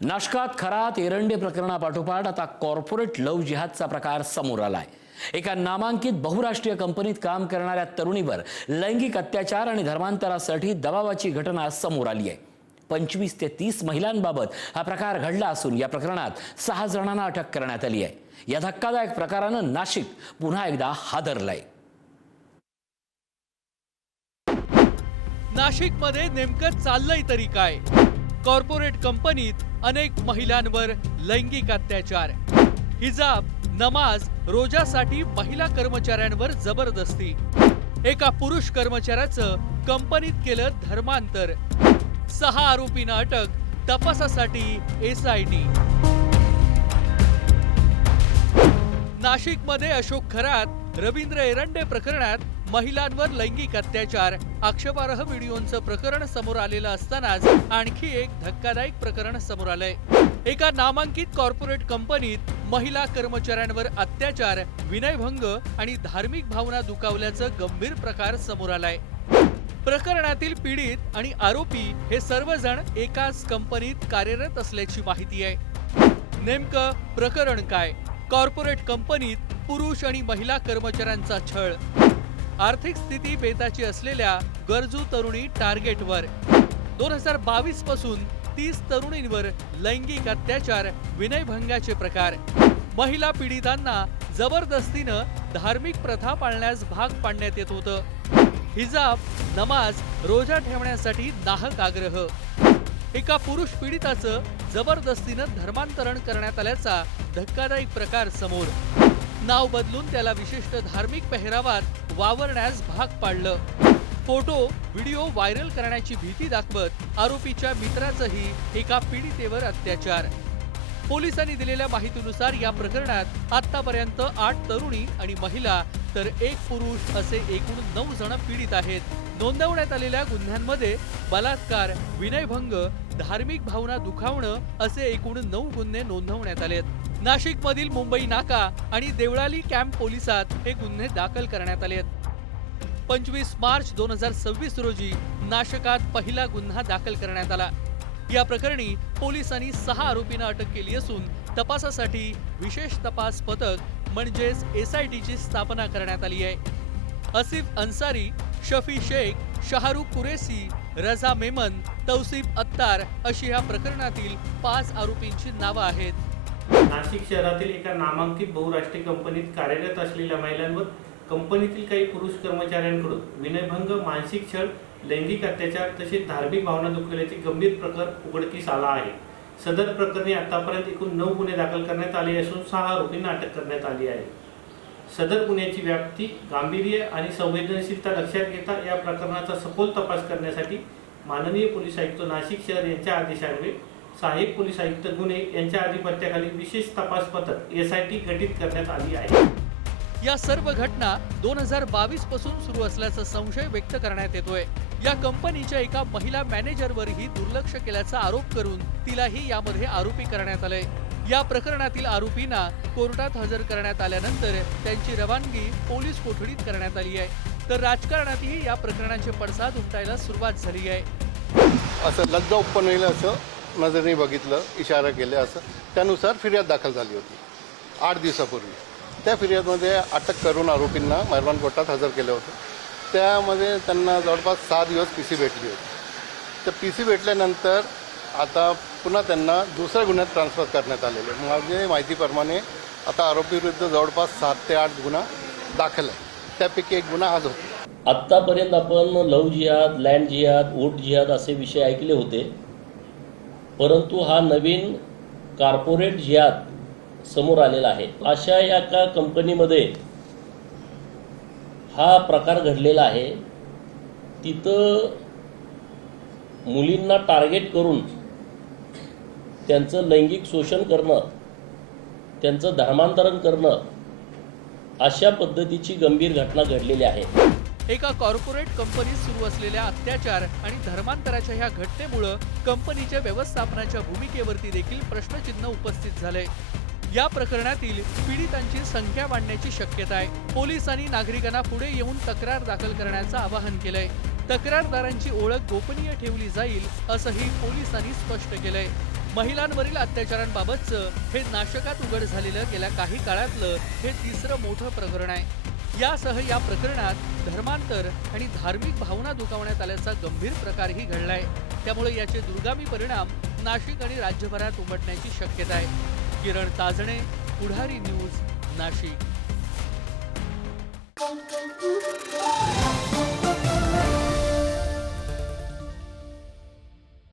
नाशकात खरात एरंडे प्रकरणापाठोपाठ आता corporate love जिहादचा प्रकार समोर आलाय। एका नामांकित बहुराष्ट्रीय कंपनीत काम करणाऱ्या तरुणीवर लैंगिक अत्याचार आणि धर्मांतरासाठी दबावाची घटना समोर आली आहे। 25 ते 30 महिलांबाबत हा प्रकार घडला असून या प्रकरणात 6 जणांना अटक करण्यात आली आहे। या धक्कादायक प्रकारानं नाशिक पुन्हा एकदा हादरलंय। नाशिकमध्ये नेमकं चाललंय तरी काय? कॉर्पोरेट कंपनीत अनेक महिलांवर लैंगिक अत्याचार, हिजाब, नमाज, रोजासाठी महिला कर्मचाऱ्यांवर जबरदस्ती, एका पुरुष कर्मचाऱ्याचं कंपनीत केलं धर्मांतर, 6 आरोपींना अटक, तपासासाठी SIT। नाशिकमध्ये अशोक खरात रवींद्र एरंडे प्रकरणात महिलांवर लैंगिक अत्याचार आक्षेपार्ह व्हिडिओचं प्रकरण समोर आलेलं असतानाच आणखी एक धक्कादायक प्रकरण समोर आलंय। एका नामांकित कॉर्पोरेट कंपनीत महिला कर्मचाऱ्यांवर अत्याचार, विनयभंग आणि धार्मिक भावना दुखावल्याचं गंभीर प्रकार समोर आलाय। प्रकरणातील पीडित आणि आरोपी हे सर्वजण एकाच कंपनीत कार्यरत असल्याची माहिती आहे। नेमकं प्रकरण काय? कॉर्पोरेट कंपनीत पुरुष आणि महिला कर्मचाऱ्यांचा छळ, आर्थिक स्थिती बेताची असलेल्या गरजू तरुणी टार्गेटवर, 2022 पासून 30 तरुणींवर लैंगिक अत्याचार, विनयभंगाचे प्रकार, महिला पीडितांना जबरदस्तीनं धार्मिक प्रथा पाळण्यास भाग पाडण्यात येत होतं, हिजाब, नमाज, रोजा ठेवण्यासाठी नाहक आग्रह, एका पुरुष पीडिताचं जबरदस्तीनं धर्मांतरण करण्यात आल्याचा धक्कादायक प्रकार समोर, नाव बदलून त्याला विशिष्ट धार्मिक पेहरावात वावरण्यास भाग पाडलं, फोटो व्हिडिओ व्हायरल करण्याची भीती दाखवत आरोपीच्या मित्राचंही एका पीडितेवर अत्याचार। पोलिसांनी दिलेल्या माहितीनुसार या प्रकरणात आतापर्यंत 8 तरुणी आणि महिला तर 1 पुरुष असे एकूण 9 जण पीडित आहेत। नोंदवण्यात आलेल्या गुन्ह्यांमध्ये बलात्कार, विनयभंग, धार्मिक भावना दुखावणं असे एकूण 9 गुन्हे नोंदवण्यात आलेत। नाशिकमधील मुंबई नाका आणि देवळाली कॅम्प पोलिसात हे गुन्हे दाखल करण्यात आलेत। 25 मार्च 2026 रोजी नाशिकात पहिला गुन्हा दाखल करण्यात आला। या प्रकरणी पोलिसांनी 6 आरोपींना अटक केली असून तपासासाठी विशेष तपास पथक म्हणजेच SITची स्थापना करण्यात आली आहे। आसिफ अन्सारी, शफी शेख, शाहरुख कुरेशी, रजा मेमन, तौसिफ अत्तार अशी या प्रकरणातील 5 आरोपींची नावं आहेत। नाशिक शहरातील एका नामांकित बहुराष्ट्रीय कंपनीत कार्यरत असलेल्या महिलांवर कंपनीतील काही पुरुष कर्मचाऱ्यांकडून विनयभंग, मानसिक छळ, लैंगिक अत्याचार तसेच धार्मिक भावना दुखावल्याचे गंभीर प्रकार उघडकीस आला आहे। सदर प्रकरणी आतापर्यंत एकूण 9 गुन्हे दाखल करण्यात आले असून 6 आरोपींना अटक करण्यात आली आहे। सदर गुन्ह्याची व्याप्ती, गांभीर्य आणि संवेदनशीलता लक्षात घेता या प्रकरणाचा सखोल तपास करण्यासाठी माननीय पोलीस आयुक्त नाशिक शहर यांच्या आदेशान्वये सहाय्यक पोलीस आयुक्त गुन्हे यांच्या अधिपत्याखाली विशेष तपास पथक SIT गठीत करण्यात आली आहे। या सर्व घटना 2022 पासून सुरू असल्याचा संशय व्यक्त करण्यात येतोय। या कंपनीच्या एका महिला मॅनेजरवरही दुर्लक्ष केल्याचा आरोप करून तिलाही यामध्ये आरोपी करण्यात आलंय। या प्रकरणातील आरोपींना कोर्टात हजर करण्यात आल्यानंतर त्यांची रवानगी पोलीस कोठडीत करण्यात आली आहे। तर राजकारणातही या प्रकरणाचे पडसाद उमटायला सुरुवात झाली आहे। असं लज्जा उत्पन्न होईल असं नजरेने बघितलं, इशारा केले, असं त्यानुसार फिर्याद दाखल झाली होती 8 दिवसापूर्वी। त्या फिर्यादमध्ये अटक करून आरोपींना मेहरबान कोर्टात हजर केलं होतं। त्यामध्ये त्यांना जवळपास 6 दिवस PC भेटली होती। तर PC भेटल्यानंतर आता पुन्हा त्यांना दुसऱ्या गुन्ह्यात ट्रान्सफर करण्यात आलेले। माझ्या माहितीप्रमाणे आता आरोपीविरुद्ध जवळपास 7 ते 8 गुन्हा दाखल आहे, त्यापैकी एक गुन्हा आज होता। आत्तापर्यंत आपण लव्ह जिहाद, लँड जिहाद, वोट जिहाद असे विषय ऐकले होते, परंतु हा नवीन कॉर्पोरेट जिहाद समोर आलेला आहे। अशा एका कंपनीमध्ये हा प्रकार घडलेला आहे। तिथं मुलींना टार्गेट करून त्यांचं लैंगिक शोषण करणं, त्यांचं धर्मांतरण करणं अशा पद्धतीची गंभीर घटना घडलेली आहे। एका कॉर्पोरेट कंपनीत सुरू असलेल्या अत्याचार आणि धर्मांतराच्या ह्या घटनेमुळे कंपनीच्या व्यवस्थापनाच्या भूमिकेवरती देखील प्रश्नचिन्ह उपस्थित झाले। या प्रकरणातील पीडितांची संख्या वाढण्याची शक्यता आहे। पोलिसांनी नागरिकांना पुढे येऊन तक्रार दाखल करण्याचं आवाहन केलंय। तक्रारदारांची ओळख गोपनीय ठेवली जाईल असंही पोलिसांनी स्पष्ट केलंय। महिलांवरील अत्याचारांबाबतचं हे नाशकात उघड झालेलं गेल्या काही काळातलं हे तिसरं मोठं प्रकरण आहे. यासह या प्रकरणात धर्मांतर आणि धार्मिक भावना दुखावण्यात आल्याचा गंभीर प्रकारही घडलाय. त्यामुळे याचे दूरगामी परिणाम नाशिक आणि राज्यभरात उमटण्याची शक्यता आहे. किरण ताजणे, पुढारी न्यूज, नाशिक.